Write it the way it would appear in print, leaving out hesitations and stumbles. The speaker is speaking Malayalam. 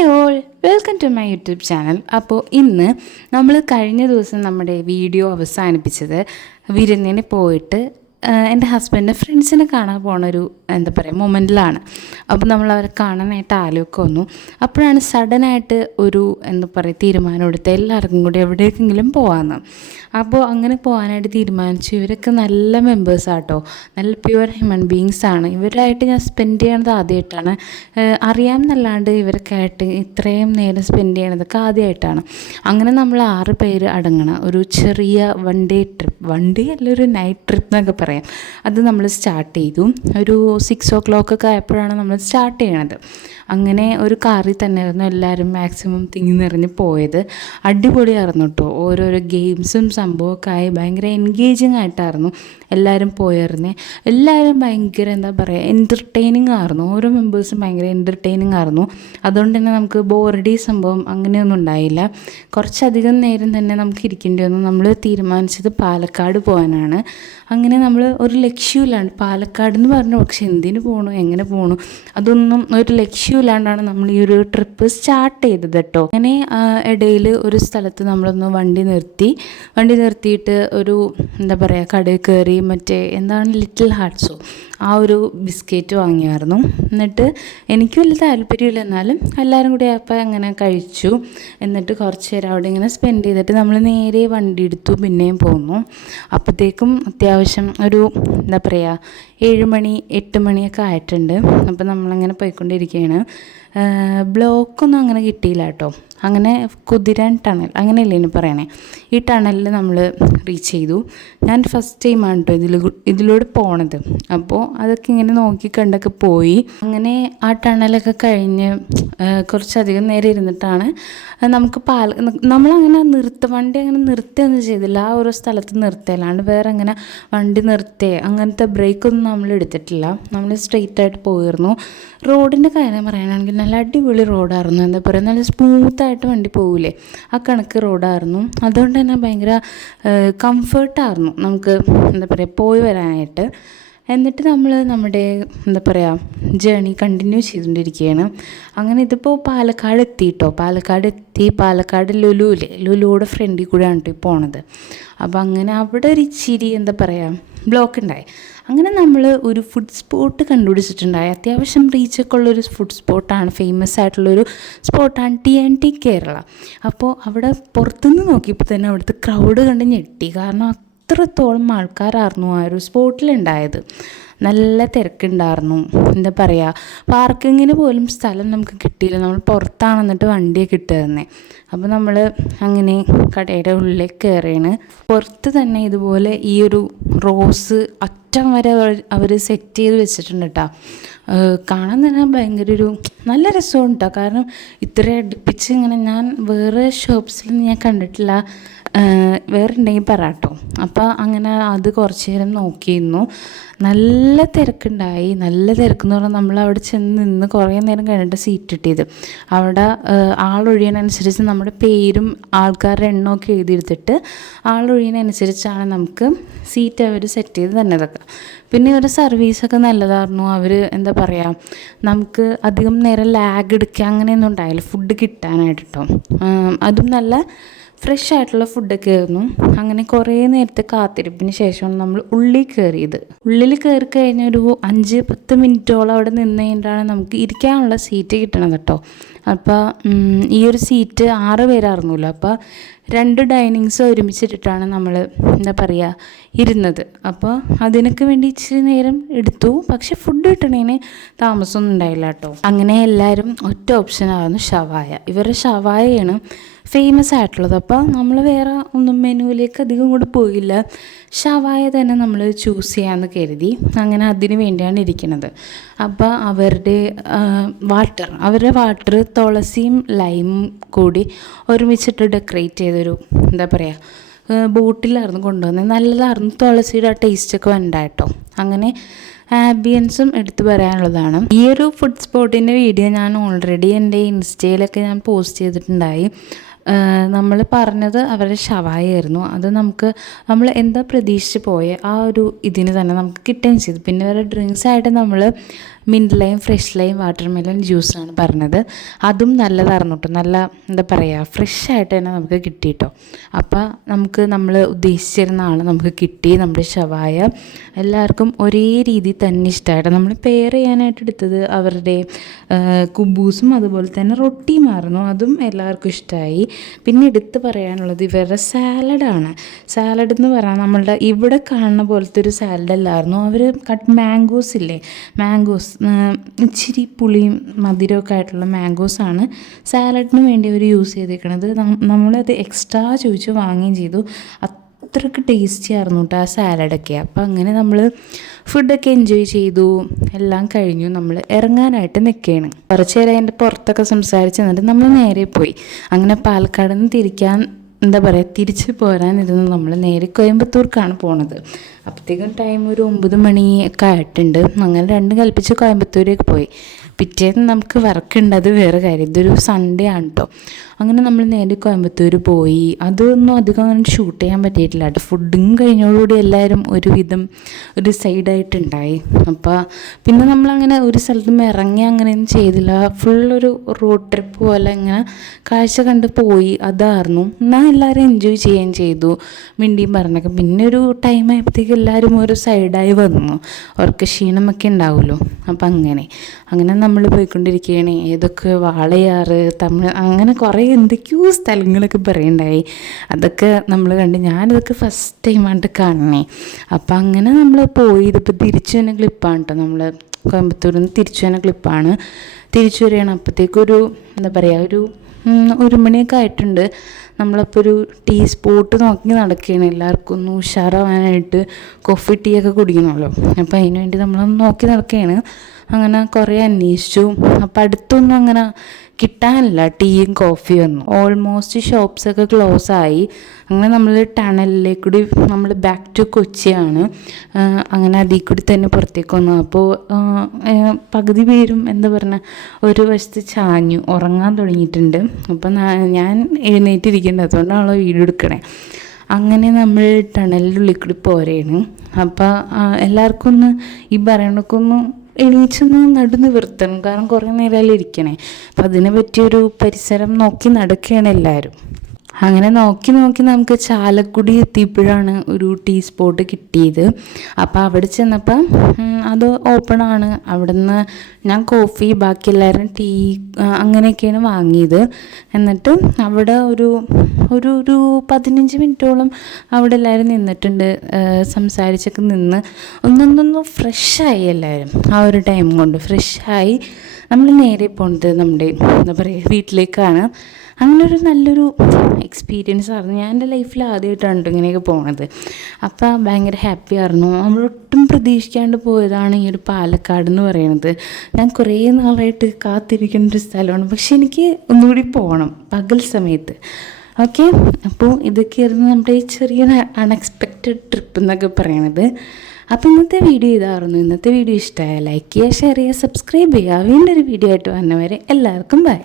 Hi all, welcome to my YouTube channel. അപ്പോൾ ഇന്ന് നമ്മൾ കഴിഞ്ഞ ദിവസം നമ്മുടെ വീഡിയോ അവസാനിപ്പിച്ചത് വിരുന്നിന് പോയിട്ട് എൻ്റെ ഹസ്ബൻഡിൻ്റെ ഫ്രണ്ട്സിനെ കാണാൻ പോണൊരു എന്താ പറയുക മൊമെൻറ്റിലാണ്. അപ്പോൾ നമ്മൾ അവരെ കാണാനായിട്ട് ആലോചിക്കുക വന്നു. അപ്പോഴാണ് സഡനായിട്ട് ഒരു എന്താ പറയുക തീരുമാനം എടുത്ത് എല്ലാവർക്കും കൂടി എവിടേക്കെങ്കിലും പോകാമെന്ന്. അപ്പോൾ അങ്ങനെ പോകാനായിട്ട് തീരുമാനിച്ചു. ഇവരൊക്കെ നല്ല മെമ്പേഴ്സാട്ടോ, നല്ല പ്യുവർ ഹ്യൂമൻ ബീങ്സാണ്. ഇവരായിട്ട് ഞാൻ സ്പെൻഡ് ചെയ്യണത് ആദ്യമായിട്ടാണ്. അറിയാമെന്നല്ലാണ്ട് ഇവരൊക്കെ ആയിട്ട് ഇത്രയും നേരം സ്പെൻഡ് ചെയ്യണതൊക്കെ ആദ്യമായിട്ടാണ്. അങ്ങനെ നമ്മൾ 6 പേര് അടങ്ങണം ഒരു ചെറിയ വൺ ഡേ അല്ല ഒരു നൈറ്റ് ട്രിപ്പ് എന്നൊക്കെ പറയാം. അത് നമ്മൾ സ്റ്റാർട്ട് ചെയ്തു. ഒരു 6 o'clock ഒക്കെ ആയപ്പോഴാണ് നമ്മൾ സ്റ്റാർട്ട് ചെയ്യണത്. അങ്ങനെ ഒരു കാറിൽ തന്നെയായിരുന്നു എല്ലാവരും മാക്സിമം തിങ്ങി നിറഞ്ഞ് പോയത്. അടിപൊളിയായിരുന്നു കേട്ടോ. ഓരോരോ ഗെയിംസും സംഭവമൊക്കെ ആയി ഭയങ്കര എൻഗേജിങ് ആയിട്ടായിരുന്നു എല്ലാവരും പോയിരുന്നേ. എല്ലാവരും ഭയങ്കര എന്താ പറയുക എൻ്റർടൈനിങ് ആയിരുന്നു. ഓരോ മെമ്പേഴ്സും ഭയങ്കര എൻ്റർടൈനിങ് ആയിരുന്നു. അതുകൊണ്ട് തന്നെ നമുക്ക് ബോറടി സംഭവം അങ്ങനെയൊന്നും ഉണ്ടായില്ല. കുറച്ചധികം നേരം തന്നെ നമുക്ക് ഇരിക്കേണ്ടി വന്നു. നമ്മൾ തീരുമാനിച്ചത് പാലക്കാട് പോകാനാണ്. അങ്ങനെ നമ്മൾ ഒരു ലക്ഷ്യമില്ലാണ്ട് പാലക്കാട് എന്ന് പറഞ്ഞു, പക്ഷെ എന്തിനു പോകണു എങ്ങനെ പോകണു അതൊന്നും ഒരു ലക്ഷ്യമില്ലാണ്ടാണ് നമ്മൾ ഈ ഒരു ട്രിപ്പ് സ്റ്റാർട്ട് ചെയ്തത് കേട്ടോ. അങ്ങനെ ഇടയിൽ ഒരു സ്ഥലത്ത് നമ്മളൊന്ന് വണ്ടി നിർത്തിയിട്ട് ഒരു എന്താ പറയുക കടയിൽ കയറി മറ്റേ എന്താണ് ലിറ്റിൽ ഹാർട്ട്സോ ആ ഒരു ബിസ്ക്കറ്റ് വാങ്ങിയായിരുന്നു. എന്നിട്ട് എനിക്ക് വലിയ താല്പര്യമില്ല, എന്നാലും എല്ലാവരും കൂടി അപ്പോൾ അങ്ങനെ കഴിച്ചു. എന്നിട്ട് കുറച്ച് നേരം അവിടെ ഇങ്ങനെ സ്പെൻഡ് ചെയ്തിട്ട് നമ്മൾ നേരെ വണ്ടി എടുത്തു പിന്നെയും പോന്നു. അപ്പോഴത്തേക്കും അത്യാവശ്യം ഒരു എന്താ പറയുക 7 മണി 8 മണിയൊക്കെ ആയിട്ടുണ്ട്. അപ്പോൾ നമ്മളങ്ങനെ പോയിക്കൊണ്ടിരിക്കുകയാണ്. ബ്ലോക്കൊന്നും അങ്ങനെ കിട്ടിയില്ല കേട്ടോ. അങ്ങനെ കുതിരാൻ ടണൽ അങ്ങനെയല്ലേ ഇനി പറയണേ. ഈ ടണലിൽ നമ്മൾ റീച്ച് ചെയ്തു. ഞാൻ ഫസ്റ്റ് ടൈമാണ് കേട്ടോ ഇതിലൂടെ പോണത്. അപ്പോൾ അതൊക്കെ ഇങ്ങനെ നോക്കി കണ്ടൊക്കെ പോയി. അങ്ങനെ ആ ടണലൊക്കെ കഴിഞ്ഞ് കുറച്ചധികം നേരം ഇരുന്നിട്ടാണ് നമുക്ക് നമ്മളങ്ങനെ വണ്ടി അങ്ങനെ നിർത്തുകയൊന്നും ചെയ്തില്ല. ആ ഒരു സ്ഥലത്ത് നിർത്തിയല്ലാണ്ട് വേറെ അങ്ങനെ വണ്ടി അങ്ങനത്തെ ബ്രേക്കൊന്നും നമ്മൾ എടുത്തിട്ടില്ല. നമ്മൾ സ്ട്രെയിറ്റ് ആയിട്ട് പോയിരുന്നു. റോഡിൻ്റെ കാര്യം പറയുകയാണെങ്കിൽ നല്ല അടിപൊളി റോഡായിരുന്നു. എന്താ പറയുക നല്ല സ്മൂത്തായിട്ട് വണ്ടി പോകില്ലേ ആ കണക്ക് റോഡായിരുന്നു. അതുകൊണ്ട് തന്നെ ഭയങ്കര കംഫർട്ടായിരുന്നു നമുക്ക് എന്താ പറയുക പോയി വരാനായിട്ട്. എന്നിട്ട് നമ്മൾ നമ്മുടെ എന്താ പറയുക ജേണി കണ്ടിന്യൂ ചെയ്തുകൊണ്ടിരിക്കുകയാണ്. അങ്ങനെ ഇതിപ്പോൾ പാലക്കാട് എത്തി. പാലക്കാട് ലുലുവിടെ ഫ്രണ്ടിൽ കൂടെയാണ് കേട്ടോ പോണത്. അപ്പോൾ അങ്ങനെ അവിടെ ഒരു ഇച്ചിരി എന്താ പറയുക ബ്ലോക്ക് ഉണ്ടായി. അങ്ങനെ നമ്മൾ ഒരു ഫുഡ് സ്പോട്ട് കണ്ടുപിടിച്ചിട്ടുണ്ടായി. അത്യാവശ്യം റീച്ചൊക്കെ ഉള്ളൊരു ഫുഡ് സ്പോട്ടാണ്, ഫേമസ് ആയിട്ടുള്ളൊരു സ്പോട്ടാണ് TNT കേരള. അപ്പോൾ അവിടെ പുറത്തുനിന്ന് നോക്കിയപ്പോൾ തന്നെ അവിടുത്തെ ക്രൗഡ് കണ്ട് ഞെട്ടി. കാരണം അത്രത്തോളം ആൾക്കാരായിരുന്നു ആ ഒരു സ്പോട്ടിലുണ്ടായത്. നല്ല തിരക്കുണ്ടായിരുന്നു. എന്താ പറയുക പാർക്കിങ്ങിന് പോലും സ്ഥലം നമുക്ക് കിട്ടിയില്ല. നമ്മൾ പുറത്താണ് എന്നിട്ട് വണ്ടിയൊക്കെ ഇട്ട് തന്നെ. അപ്പോൾ നമ്മൾ അങ്ങനെ കടയുടെ ഉള്ളിലേക്ക് കയറിയാണ്. പുറത്ത് തന്നെ ഇതുപോലെ ഈ ഒരു റോസ് അറ്റം വരെ അവർ സെറ്റ് ചെയ്ത് വെച്ചിട്ടുണ്ട് കേട്ടോ. കാണാൻ തന്നെ ഭയങ്കര ഒരു നല്ല രസമുണ്ട് കേട്ടോ. കാരണം ഇത്ര അടുപ്പിച്ച് ഇങ്ങനെ ഞാൻ വേറെ ഷോപ്സിലൊന്നും ഞാൻ കണ്ടിട്ടില്ല. വേറെ ഉണ്ടെങ്കിൽ പറയാട്ടോ. അപ്പോൾ അങ്ങനെ അത് കുറച്ച് നേരം നോക്കിയിരുന്നു. നല്ല തിരക്കുണ്ടായി. നല്ല തിരക്കെന്ന് പറഞ്ഞാൽ നമ്മളവിടെ ചെന്ന് നിന്ന് കുറേ നേരം കഴിഞ്ഞിട്ട് സീറ്റ് കിട്ടിയത്. അവിടെ ആളൊഴിയണനുസരിച്ച് നമ്മുടെ പേരും ആൾക്കാരുടെ എണ്ണമൊക്കെ എഴുതിയെടുത്തിട്ട് ആളൊഴിയണനുസരിച്ചാണ് നമുക്ക് സീറ്റ് അവർ സെറ്റ് ചെയ്ത് തന്നതൊക്കെ. പിന്നെ ഇവരുടെ സർവീസൊക്കെ നല്ലതായിരുന്നു. അവർ എന്താ പറയുക നമുക്ക് അധികം നേരം ലാഗ് എടുക്കുക അങ്ങനെയൊന്നും ഉണ്ടായില്ല ഫുഡ് കിട്ടാനായിട്ട് കേട്ടോ. അതും നല്ല ഫ്രഷ് ആയിട്ടുള്ള ഫുഡൊക്കെ ആയിരുന്നു. അങ്ങനെ കുറേ നേരത്തെ കാത്തിരിപ്പിന് ശേഷമാണ് നമ്മൾ ഉള്ളിൽ കയറി കഴിഞ്ഞ ഒരു 5-10 മിനിറ്റോളം അവിടെ നിന്ന് കഴിഞ്ഞിട്ടാണ് നമുക്ക് ഇരിക്കാനുള്ള സീറ്റ് കിട്ടണത് കേട്ടോ. അപ്പോൾ ഈ ഒരു സീറ്റ് 6 പേരായിരുന്നല്ലോ. അപ്പോൾ 2 ഡൈനിങ്സ് ഒരുമിച്ചിട്ടിട്ടാണ് നമ്മൾ എന്താ പറയുക ഇരുന്നത്. അപ്പോൾ അതിനൊക്കെ വേണ്ടി ഇച്ചിരി നേരം എടുത്തു. പക്ഷെ ഫുഡ് കിട്ടണേന് താമസമൊന്നും ഉണ്ടായില്ല കേട്ടോ. അങ്ങനെ എല്ലാവരും ഒറ്റ ഓപ്ഷനായിരുന്നു ഷവായ. ഇവരുടെ ഷവായയാണ് ഫേമസ് ആയിട്ടുള്ളത്. അപ്പോൾ നമ്മൾ വേറെ ഒന്നും മെനുവിലേക്ക് അധികം കൂടെ പോയില്ല. ഷവായ തന്നെ നമ്മൾ ചൂസ് ചെയ്യാമെന്ന് കരുതി. അങ്ങനെ അതിന് വേണ്ടിയാണ് ഇരിക്കുന്നത്. അപ്പോൾ അവരുടെ വാട്ടർ തുളസിയും ലൈമും കൂടി ഒരുമിച്ചിട്ട് ഡെക്കറേറ്റ് ചെയ്തൊരു എന്താ പറയുക ബോട്ടിലായിരുന്നു കൊണ്ടുവന്നത്. നല്ലതായിരുന്നു. തുളസിയുടെ ആ ടേസ്റ്റൊക്കെ ഉണ്ടായിട്ടോ. അങ്ങനെ ആംബിയൻസും എടുത്തു പറയാനുള്ളതാണ്. ഈ ഒരു ഫുഡ് സ്പോട്ടിൻ്റെ വീഡിയോ ഞാൻ ഓൾറെഡി എൻ്റെ ഇൻസ്റ്റയിലൊക്കെ ഞാൻ പോസ്റ്റ് ചെയ്തിട്ടുണ്ടായി. നമ്മൾ പറഞ്ഞത് അവരുടെ ഷവായായിരുന്നു. അത് നമ്മൾ എന്താ പ്രതീക്ഷിച്ച് പോയ ആ ഒരു ഇതിന് തന്നെ നമുക്ക് കിട്ടുകയും ചെയ്തു. പിന്നെ വേറെ ഡ്രിങ്ക്സായിട്ട് നമ്മൾ mint lime, fresh lime, watermelon ജ്യൂസാണ് പറഞ്ഞത്. അതും നല്ലതായിരുന്നു കേട്ടോ. നല്ല എന്താ പറയുക, ഫ്രഷ് ആയിട്ട് തന്നെ നമുക്ക് കിട്ടി കേട്ടോ. അപ്പോൾ നമുക്ക് നമ്മൾ ഉദ്ദേശിച്ചിരുന്ന ആൾ നമുക്ക് കിട്ടി. നമ്മുടെ ഷവായ എല്ലാവർക്കും ഒരേ രീതിയിൽ തന്നെ ഇഷ്ടമായിട്ട് നമ്മൾ പെയർ ചെയ്യാനായിട്ട് എടുത്തത് അവരുടെ കുബൂസും അതുപോലെ തന്നെ റൊട്ടിയുമായിരുന്നു. അതും എല്ലാവർക്കും ഇഷ്ടമായി. പിന്നെ എടുത്ത് പറയാനുള്ളത് ഇവരുടെ സാലഡാണ്. സാലഡ് എന്ന് പറഞ്ഞാൽ നമ്മളുടെ ഇവിടെ കാണുന്ന പോലത്തെ ഒരു സാലഡ് അല്ലായിരുന്നു. അവർ മാംഗോസ് ഇല്ലേ, മാംഗോസ് ഇച്ചിരി പുളിയും മധുരമൊക്കെ ആയിട്ടുള്ള മാംഗോസാണ് സാലഡിന് വേണ്ടി അവർ യൂസ് ചെയ്തേക്കണത്. നമ്മളത് എക്സ്ട്രാ ചോദിച്ച് വാങ്ങുകയും ചെയ്തു. അത്രയ്ക്ക് ടേസ്റ്റി ആയിരുന്നു കേട്ടോ ആ സാലഡൊക്കെ. അപ്പോൾ അങ്ങനെ നമ്മൾ ഫുഡൊക്കെ എൻജോയ് ചെയ്തു. എല്ലാം കഴിഞ്ഞു, നമ്മൾ ഇറങ്ങാനായിട്ട് നിൽക്കുകയാണ്. കുറച്ച് നേരം അതിൻ്റെ പുറത്തൊക്കെ സംസാരിച്ച് എന്നിട്ട് നമ്മൾ നേരെ പോയി. അങ്ങനെ പാലക്കാട് നിന്ന് തിരിച്ച് പോരാനിരുന്ന് നമ്മൾ നേരെ കോയമ്പത്തൂർക്കാണ് പോണത്. അപ്പോഴത്തേക്കും ടൈം ഒരു 9 മണിയൊക്കെ ആയിട്ടുണ്ട്. അങ്ങനെ രണ്ടും കൽപ്പിച്ച് കോയമ്പത്തൂരേക്ക് പോയി. പിറ്റേന്ന് നമുക്ക് വർക്കുണ്ട്, അത് വേറെ കാര്യം. ഇതൊരു സൺഡേ ആണ് കേട്ടോ. അങ്ങനെ നമ്മൾ നേരെ കോയമ്പത്തൂർ പോയി. അതൊന്നും അധികം അങ്ങനെ ഷൂട്ട് ചെയ്യാൻ പറ്റിയിട്ടില്ല കേട്ടോ. ഫുഡും കഴിഞ്ഞോടുകൂടി എല്ലാവരും ഒരുവിധം ഒരു സൈഡായിട്ടുണ്ടായി. അപ്പോൾ പിന്നെ നമ്മളങ്ങനെ ഒരു സ്ഥലത്തും ഇറങ്ങി അങ്ങനെയൊന്നും ചെയ്തില്ല. ഫുള്ളൊരു റോഡ് ട്രിപ്പ് പോലെ ഇങ്ങനെ കാഴ്ച കണ്ട് പോയി. അതായിരുന്നു. എന്നാൽ എല്ലാവരും എൻജോയ് ചെയ്യുകയും ചെയ്തു, മിണ്ടിയും പറഞ്ഞൊക്കെ. പിന്നെ ഒരു ടൈം ആയപ്പോഴത്തേക്ക് എല്ലാവരും ഒരു സൈഡായി വന്നു. അവർക്ക് ക്ഷീണമൊക്കെ ഉണ്ടാവുമല്ലോ. അപ്പം അങ്ങനെ നമ്മൾ പോയിക്കൊണ്ടിരിക്കുകയാണ്. ഏതൊക്കെ വാളയാറ്, തമിഴ്, അങ്ങനെ കുറേ എന്തൊക്കെയോ സ്ഥലങ്ങളൊക്കെ പറയണ്ടായി. അതൊക്കെ നമ്മൾ കണ്ട്. ഞാനിതൊക്കെ ഫസ്റ്റ് ടൈമായിട്ട് കാണണേ. അപ്പം അങ്ങനെ നമ്മൾ പോയി. ഇതിപ്പോൾ തിരിച്ചു തന്നെ ക്ലിപ്പാണ് കേട്ടോ. നമ്മൾ കോയമ്പത്തൂരിൽ നിന്ന് തിരിച്ചു തന്നെ ക്ലിപ്പാണ്. തിരിച്ചു വരികയാണ്. അപ്പോഴത്തേക്കൊരു എന്താ പറയുക, ഒരു മണിയൊക്കെ ആയിട്ടുണ്ട്. നമ്മളപ്പോൾ ഒരു ടീ സ്പോട്ട് നോക്കി നടക്കുകയാണ്. എല്ലാവർക്കും ഒന്ന് ഉഷാറാവാനായിട്ട് കോഫി ടീ ഒക്കെ കുടിക്കണമല്ലോ. അപ്പോൾ അതിന് വേണ്ടി നമ്മളൊന്ന് നോക്കി നടക്കുകയാണ്. അങ്ങനെ കുറേ അന്വേഷിച്ചു. അപ്പോൾ അടുത്തൊന്നും അങ്ങനെ കിട്ടാനില്ല ടീയും കോഫിയും ഒന്നും. ഓൾമോസ്റ്റ് ഷോപ്സൊക്കെ ക്ലോസ് ആയി. അങ്ങനെ നമ്മൾ ടണലിലേക്ക് കൂടി നമ്മൾ ബാക്ക് ടു കൊച്ചിയാണ്. അങ്ങനെ അതിൽ കൂടി തന്നെ പുറത്തേക്ക് വന്നു. അപ്പോൾ പകുതി പേരും എന്താ പറഞ്ഞാൽ ഒരു വശത്ത് ചാഞ്ഞു ഉറങ്ങാൻ തുടങ്ങിയിട്ടുണ്ട്. അപ്പം ഞാൻ എഴുന്നേറ്റിരിക്കേണ്ടത്, അതുകൊണ്ടാണല്ലോ വീഡിയോ എടുക്കണേ. അങ്ങനെ നമ്മൾ ടണലിൻ്റെ ഉള്ളിൽ കൂടി പോരെയാണ്. അപ്പോൾ എല്ലാവർക്കും ഒന്ന് ഈ പറയണക്കൊന്ന് എണീച്ചൊന്ന് നടുനിവർത്തണം. കാരണം കുറേ നേരം ഇരിക്കണേ. അപ്പം അതിനെ പറ്റിയൊരു പരിസരം നോക്കി നടക്കുകയാണ് എല്ലാവരും. അങ്ങനെ നോക്കി നമുക്ക് ചാലക്കുടി എത്തിയപ്പോഴാണ് ഒരു ടീ സ്പോട്ട് കിട്ടിയത്. അപ്പോൾ അവിടെ ചെന്നപ്പം അത് ഓപ്പണാണ്. അവിടെ നിന്ന് ഞാൻ കോഫി, ബാക്കി എല്ലാവരും ടീ അങ്ങനെയൊക്കെയാണ് വാങ്ങിയത്. എന്നിട്ട് അവിടെ ഒരു 15 മിനിറ്റോളം അവിടെ എല്ലാവരും നിന്നിട്ടുണ്ട്. സംസാരിച്ചൊക്കെ നിന്ന് ഒന്നൊന്നൊന്ന് ഫ്രഷായി എല്ലാവരും. ആ ഒരു ടൈം കൊണ്ട് ഫ്രഷായി നമ്മൾ നേരെ പോകുന്നത് നമ്മുടെ എന്താ പറയുക വീട്ടിലേക്കാണ്. അങ്ങനെ ഒരു നല്ലൊരു എക്സ്പീരിയൻസ് ആയിരുന്നു. ഞാൻ എൻ്റെ ലൈഫിൽ ആദ്യമായിട്ടാണ് ഇങ്ങനെയൊക്കെ പോണത്. അപ്പോൾ ഭയങ്കര ഹാപ്പി ആയിരുന്നു. നമ്മളൊട്ടും പ്രതീക്ഷിക്കാണ്ട് പോയതാണ് ഈ ഒരു പാലക്കാട് എന്ന് പറയുന്നത്. ഞാൻ കുറേ നാളായിട്ട് കാത്തിരിക്കുന്ന ഒരു സ്ഥലമാണ്. പക്ഷെ എനിക്ക് ഒന്നുകൂടി പോകണം പകൽ സമയത്ത്. ഓക്കെ, അപ്പോൾ ഇതൊക്കെയായിരുന്നു നമ്മുടെ ഈ ചെറിയ അൺഎക്സ്പെക്റ്റഡ് ട്രിപ്പ് എന്നൊക്കെ പറയണത്. അപ്പോൾ ഇന്നത്തെ വീഡിയോ ഇതായിരുന്നു. ഇന്നത്തെ വീഡിയോ ഇഷ്ടമായ ലൈക്ക് ചെയ്യുക, ഷെയർ ചെയ്യുക, സബ്സ്ക്രൈബ് ചെയ്യുക. വീണ്ടും ഒരു വീഡിയോ ആയിട്ട് വന്നവരെ എല്ലാവർക്കും ബൈ.